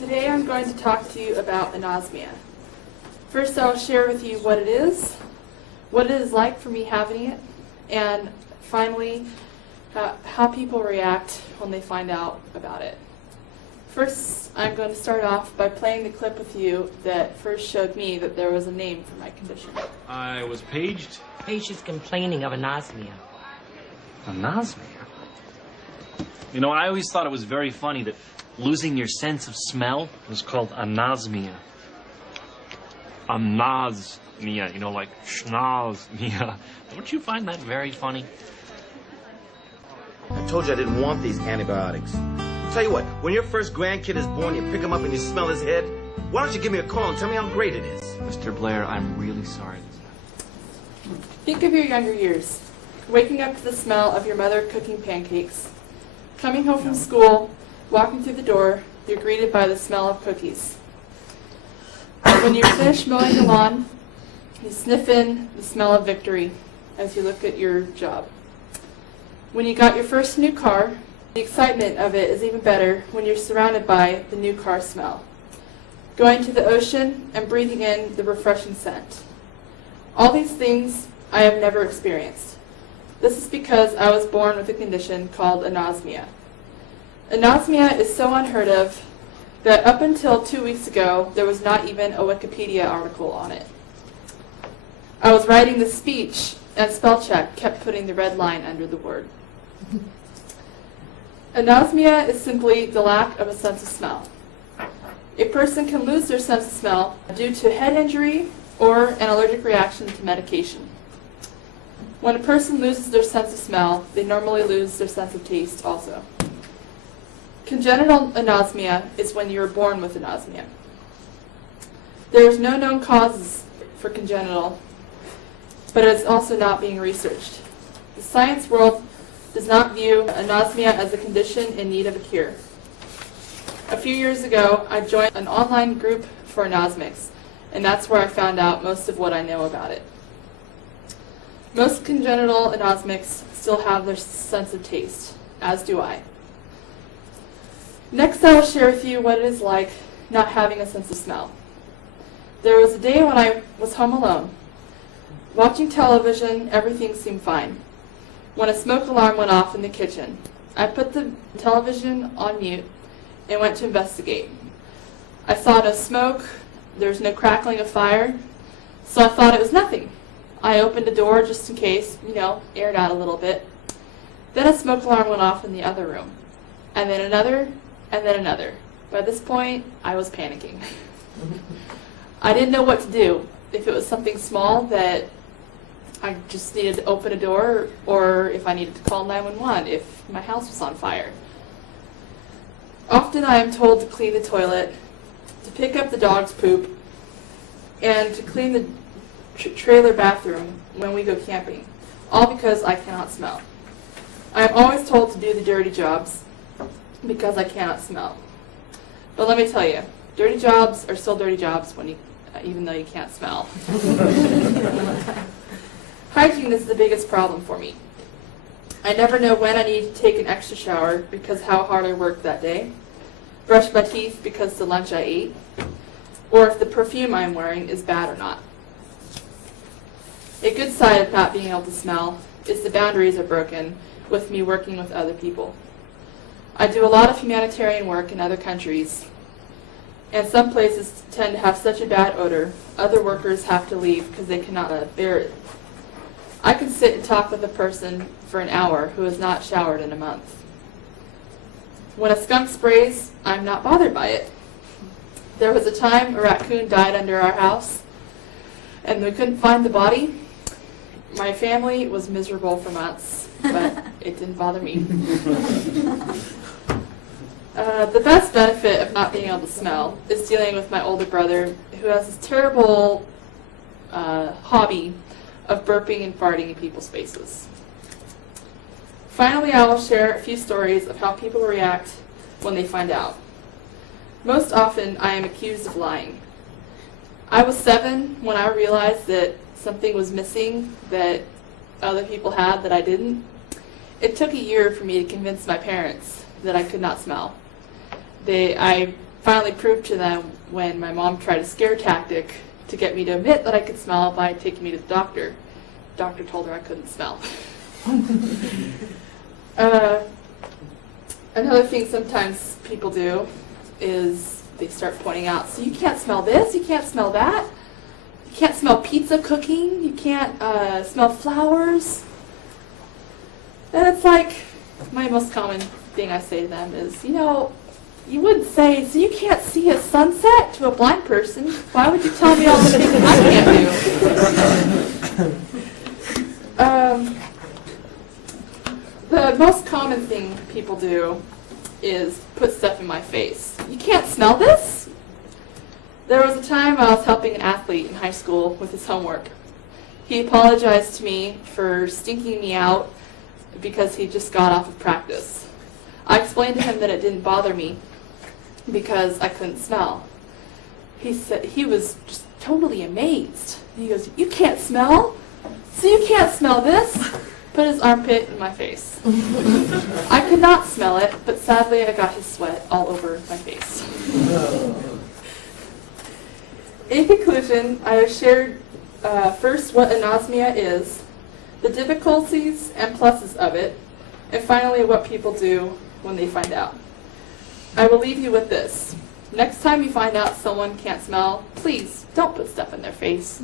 Today I'm going to talk to you about anosmia. First I'll share with you what it is like for me having it, and finally how people react when they find out about it. First I'm going to start off by playing the clip with you that first showed me that there was a name for my condition. I was paged. Patient's complaining of anosmia. Anosmia? You know, I always thought it was very funny that losing your sense of smell was called anosmia. Anosmia, you know, like schnozmia. Don't you find that very funny? I told you I didn't want these antibiotics. Tell you what, when your first grandkid is born, you pick him up and you smell his head. Why don't you give me a call and tell me how great it is? Mr. Blair, I'm really sorry. Think of your younger years, waking up to the smell of your mother cooking pancakes, coming home from school, walking through the door, you're greeted by the smell of cookies. When you finish mowing the lawn, you sniff in the smell of victory as you look at your job. When you got your first new car, the excitement of it is even better when you're surrounded by the new car smell. Going to the ocean and breathing in the refreshing scent. All these things I have never experienced. This is because I was born with a condition called anosmia. Anosmia is so unheard of that up until 2 weeks ago, there was not even a Wikipedia article on it. I was writing the speech, and spell check kept putting the red line under the word. Anosmia is simply the lack of a sense of smell. A person can lose their sense of smell due to head injury or an allergic reaction to medication. When a person loses their sense of smell, they normally lose their sense of taste also. Congenital anosmia is when you are born with anosmia. There is no known causes for congenital, but it is also not being researched. The science world does not view anosmia as a condition in need of a cure. A few years ago, I joined an online group for anosmics, and that's where I found out most of what I know about it. Most congenital anosmics still have their sense of taste, as do I. Next, I will share with you what it is like not having a sense of smell. There was a day when I was home alone. Watching television, everything seemed fine, when a smoke alarm went off in the kitchen. I put the television on mute and went to investigate. I saw no smoke, there was no crackling of fire, so I thought it was nothing. I opened a door just in case, aired out a little bit. Then a smoke alarm went off in the other room, and then another, and then another. By this point, I was panicking. I didn't know what to do, if it was something small that I just needed to open a door, or if I needed to call 911 if my house was on fire. Often I am told to clean the toilet, to pick up the dog's poop, and to clean the trailer bathroom when we go camping, all because I cannot smell. I am always told to do the dirty jobs because I cannot smell. But let me tell you, dirty jobs are still dirty jobs when even though you can't smell. Hygiene is the biggest problem for me. I never know when I need to take an extra shower because how hard I worked that day, brush my teeth because the lunch I ate, or if the perfume I'm wearing is bad or not. A good side of not being able to smell is the boundaries are broken with me working with other people. I do a lot of humanitarian work in other countries, and some places tend to have such a bad odor, other workers have to leave because they cannot bear it. I can sit and talk with a person for an hour who has not showered in a month. When a skunk sprays, I'm not bothered by it. There was a time a raccoon died under our house, and we couldn't find the body. My family was miserable for months, but it didn't bother me. The best benefit of not being able to smell is dealing with my older brother, who has this terrible hobby of burping and farting in people's faces. Finally, I will share a few stories of how people react when they find out. Most often, I am accused of lying. I was 7 when I realized that something was missing that other people had that I didn't. It took a year for me to convince my parents that I could not smell. I finally proved to them when my mom tried a scare tactic to get me to admit that I could smell by taking me to the doctor. The doctor told her I couldn't smell. Another thing sometimes people do is they start pointing out, so you can't smell this, you can't smell that, you can't smell pizza cooking, you can't smell flowers. And it's like, my most common thing I say to them is, you know, you wouldn't say, so you can't see a sunset to a blind person. Why would you tell me all the things that I can't do? The most common thing people do is put stuff in my face. You can't smell this? There was a time I was helping an athlete in high school with his homework. He apologized to me for stinking me out because he just got off of practice. I explained to him that it didn't bother me because I couldn't smell. He said he was just totally amazed. He goes, "You can't smell? So you can't smell this?" Put his armpit in my face. I could not smell it, but sadly I got his sweat all over my face. In conclusion, I have shared first what anosmia is, the difficulties and pluses of it, and finally what people do when they find out. I will leave you with this. Next time you find out someone can't smell, please don't put stuff in their face.